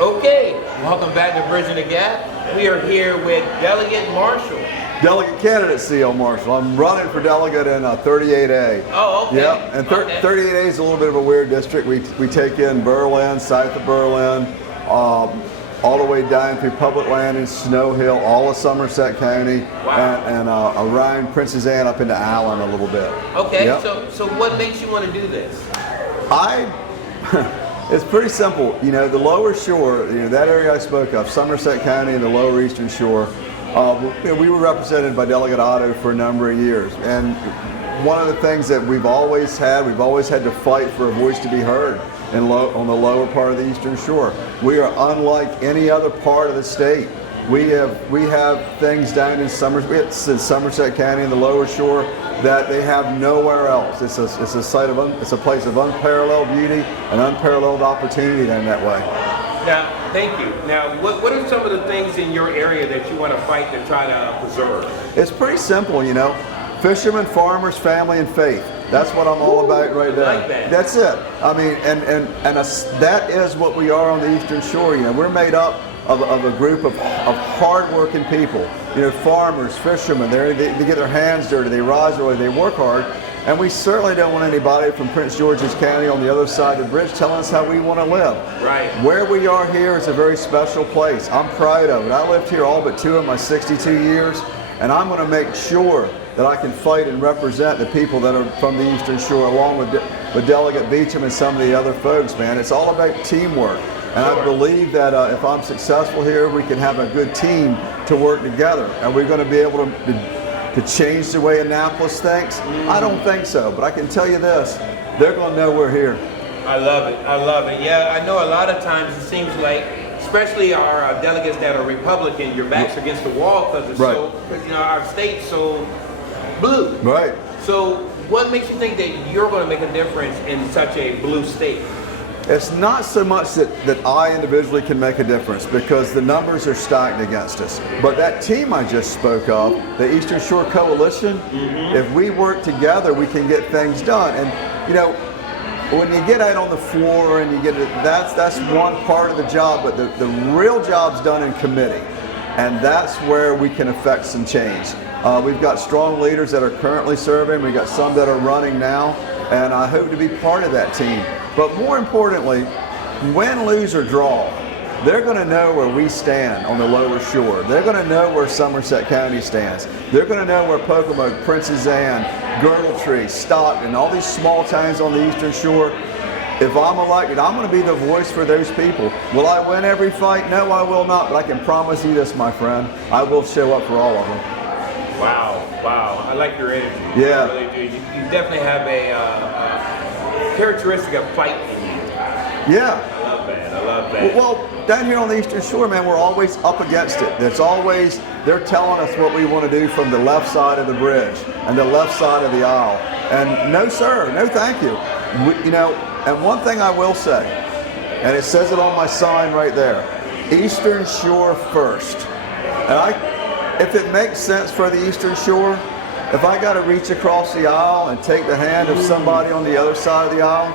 Okay, welcome back to Bridging the Gap. We are here with Delegate Marshall. Delegate candidate C.L. Marshall. I'm running for delegate in 38A. Oh, okay. Yep, and 38A is a little bit of a weird district. We take in Berlin, south of Berlin, all the way down through Public Land and Snow Hill, all of Somerset County, wow. and around Princess Anne up into Allen a little bit. Okay, yep. so what makes you want to do this? It's pretty simple. You know, the lower shore, that area I spoke of, Somerset County and the lower eastern shore, we were represented by Delegate Otto for a number of years. And one of the things that we've always had to fight for a voice to be heard on the lower part of the eastern shore. We are unlike any other part of the state. We have things down in Somerset County and the lower shore that they have nowhere else. It's a place of unparalleled beauty and unparalleled opportunity down that way. Now, thank you. Now, what are some of the things in your area that you want to fight to try to preserve? It's pretty simple, Fishermen, farmers, family, and faith. That's what I'm all about right now. Like that. That's it. I mean, and that is what we are on the eastern shore. We're made up of a group of hard-working people. Farmers, fishermen. They get their hands dirty. They rise early. They work hard. And we certainly don't want anybody from Prince George's County on the other side of the bridge telling us how we want to live. Right. Where we are here is a very special place. I'm proud of it. I lived here all but 2 of my 62 years, and I'm going to make sure that I can fight and represent the people that are from the Eastern Shore, along with Delegate Beecham and some of the other folks, man. It's all about teamwork. And I believe that if I'm successful here, we can have a good team to work together. And we're going to be able to change the way Annapolis thinks? I don't think so, but I can tell you this, they're going to know we're here. I love it. I love it. Yeah, I know a lot of times it seems like, especially our delegates that are Republican, your back's against the wall because our state's so blue. Right. So what makes you think that you're going to make a difference in such a blue state? It's not so much that I individually can make a difference, because the numbers are stacked against us. But that team I just spoke of, the Eastern Shore Coalition, if we work together, we can get things done. And when you get out on the floor and you get it, that's one part of the job, but the real job's done in committee. And that's where we can affect some change. We've got strong leaders that are currently serving. We've got some that are running now. And I hope to be part of that team. But more importantly, win, lose, or draw, they're going to know where we stand on the lower shore. They're going to know where Somerset County stands. They're going to know where Pocomoke, Princess Anne, Girdletree, Stockton, all these small towns on the eastern shore. If I'm elected, I'm going to be the voice for those people. Will I win every fight? No, I will not. But I can promise you this, my friend, I will show up for all of them. Wow. I like your energy. Yeah. I really do. You definitely have a characteristic of fight in you. Yeah. I love that. Well, down here on the Eastern Shore, man, we're always up against it. They're telling us what we want to do from the left side of the bridge and the left side of the aisle. And no, sir, no thank you. And one thing I will say, and it says it on my sign right there, Eastern Shore first. And if it makes sense for the Eastern Shore, if I got to reach across the aisle and take the hand of somebody on the other side of the aisle,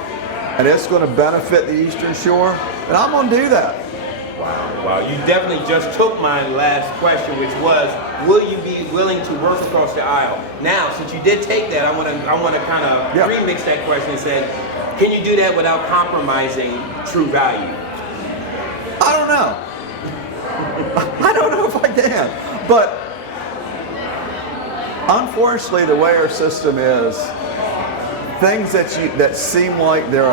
and it's going to benefit the Eastern Shore, then I'm going to do that. Wow. You definitely just took my last question, which was, will you be willing to work across the aisle? Now, since you did take that, I want to kind of remix that question and say, can you do that without compromising true value? I don't know. I don't know if I can. But unfortunately, the way our system is, things that seem like they're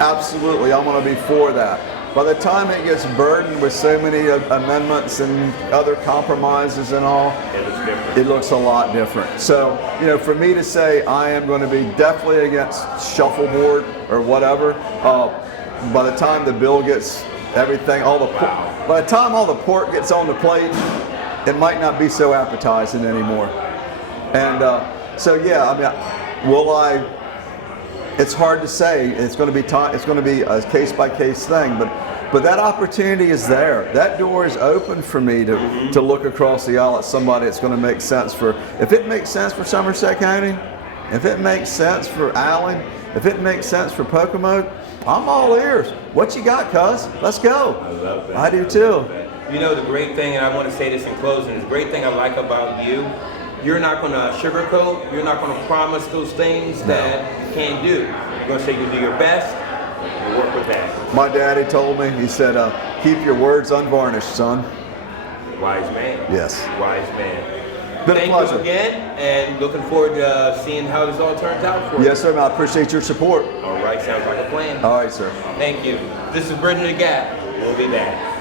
absolutely, I'm going to be for that. By the time it gets burdened with so many amendments and other compromises and all, it looks a lot different. So, for me to say I am going to be definitely against shuffleboard or whatever, by the time the bill gets everything, by the time all the pork gets on the plate, it might not be so appetizing anymore. And will I? It's hard to say. It's going to be a case-by-case thing, but that opportunity is there. That door is open for me to look across the aisle at somebody that's going to make sense for. If it makes sense for Somerset County, if it makes sense for Allen, if it makes sense for Pocomoke, I'm all ears. What you got, cuz? Let's go. I love that. I do too. You know, the great thing, and I want to say this in closing, the great thing I like about you, you're not going to sugarcoat, you're not going to promise those things that you can't do. You're going to say you'll do your best, and work with that. My daddy told me, he said, keep your words unvarnished, son. Wise man. Yes. Wise man. Been a Thank pleasure. you again, and looking forward to seeing how this all turns out for you. Yes, sir. I appreciate your support. All right, sounds like a plan. All right, sir. Thank you. This is Bridging the Gap. We'll be back.